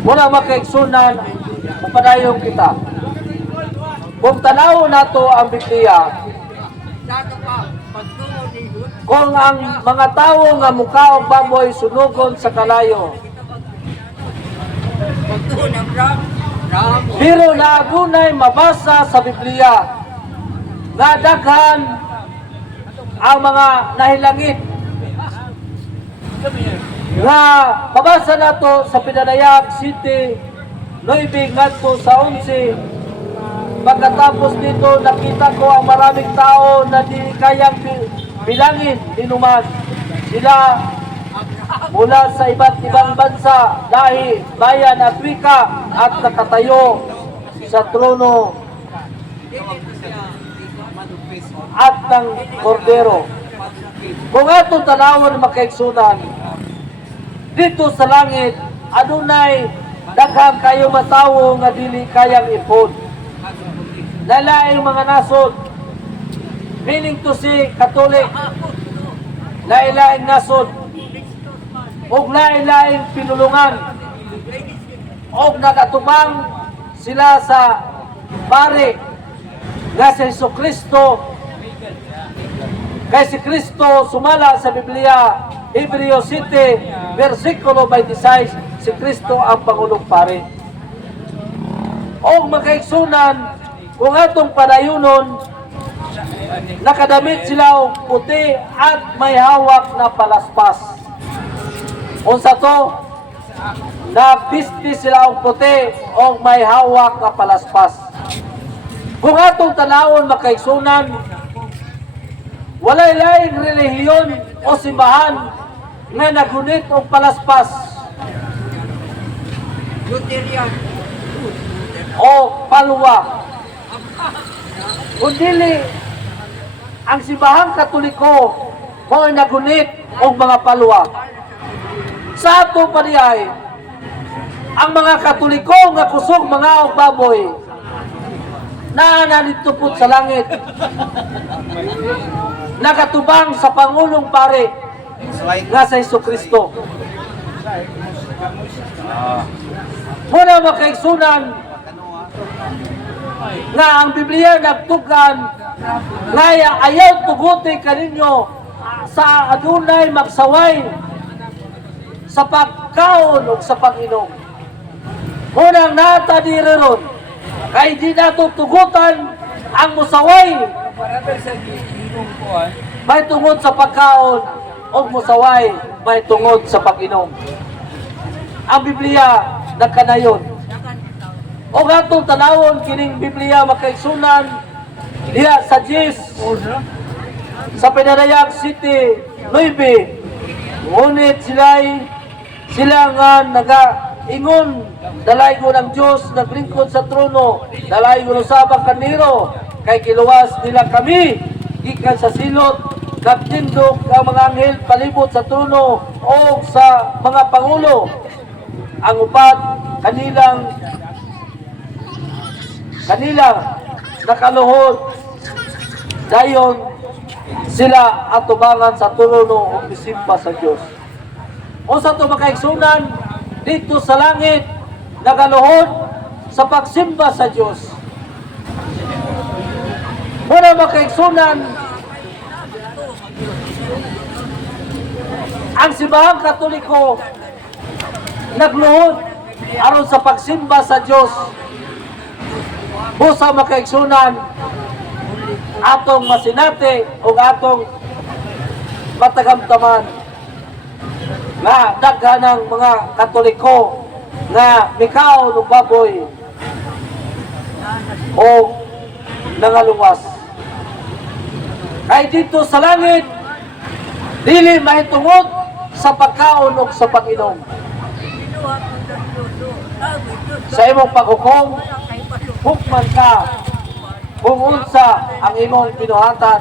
Muna makaigsunan, upadayon kita. Kung tanaw nato ang Biblia, kung ang mga tao nga mukha o baboy sunugon sa kalayo, pero naadunay mabasa sa Biblia nga daghan ang mga nahilangit nga mabasa nato sa Pinanayag City 9 ngadto sa 11. Pagkatapos nito nakita ko ang maraming tao na di kayang bilangin inuman. Sila mula sa iba't ibang bansa, lahi, bayan at wika at nakatayo sa trono at ng kordero. Kung atong tanawon makaigsunan, dito sa langit, adunay daghang kayo matawo nga dili kayang ipon. Lalaing mga nasod, meaning to say, Katolik, lailaing nasod, og lailaing pinulungan, og nagatubang sila sa pare nga si Jesucristo. Kay si Kristo sumala sa Biblia, Hebreo 7, versikulo 26, si Kristo ang Pangulong Pare. O makaigsunan, kung atong padayunon, nakadamit sila og puti at may hawak na palaspas. Unsa to? Nabisti sila og puti o may hawak na palaspas. Kung atong tanawon makaigsunan, walay laing relihiyon o simbahan nga nagunit og palaspas o palwa. Kung dili ang simbahang Katoliko mo ay nagunit og mga palwa. Sa ato paniay, ang mga Katoliko nga kusog mga og baboy na nanitupot sa langit, nakatubang sa Pangulong Pare nga sa Jesucristo. Muna makaigsunan nga ang Biblia nagtugan nga ayaw tuguti kaninyo sa adunay magsaway sa pagkaon o sa pag-inom. Munang natadiri ron, kay di nato tugutan ang musaway may tungod sa pagkaon o musaway may tungod sa pag-inom. Ang Biblia nagkanayon. O atong tanawon kining Biblia makaigsunan diha sa Gis sa Pinanayag City 9. Ngunit sila nga nagaingon dalaygon ang Diyos naglingkod sa trono, dalaygon usabang kaniro kay kiluwas nila kami gikan sa silot, nagtindog ang mga anghel palibot sa trono o sa mga pangulo. Ang upat kanilang nakaluhod dayon sila atubangan sa trono o isimba sa Diyos. O sa ito makaigsunan dito sa langit nakaluhod sa pagsimba sa Diyos. Muna makaigsunan ang simbahang Katoliko nagluhod aron sa pagsimba sa Diyos. Busa makaigsunan atong masinati o atong matagamtaman nga daghan ng mga Katoliko nga mikaw ng baboy o nangalungas. Kay dito sa langit dili mahitungod sa pagkaon o sa pag-inom. Sa imong paghukom, hukman ka kung unsa ang imong pinuhatan,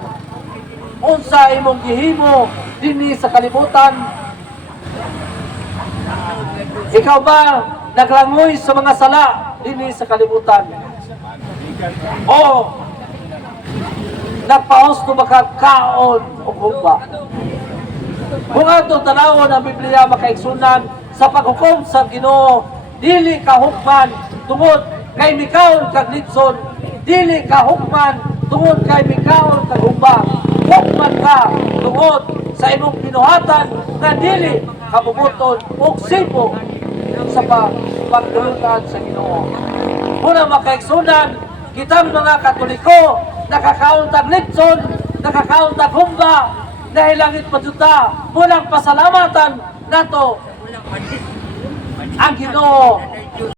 unsa imong gihimo dinhi sa kalibutan. Ikaw ba naglangoy sa mga sala dinhi sa kalibutan? O nagpahusto makakaon o humba? Kung atong tanawon ang Biblia makaigsunan sa paghukom sa Ginoo, dili ka hukman tungod kay mikaon kag litson, dili ka hukman tungod kay mikaon kag humbang, hukman ka tungod sa imong pinuhatan na dili kabubuton og sipo sa pagdulutan sa Ginoo. Muna makaigsunan, kitang mga Katoliko, nakakaon tag litson, nakakaon tag humba, dahil langit pajuta, munang pasalamatan nato ang Ginoo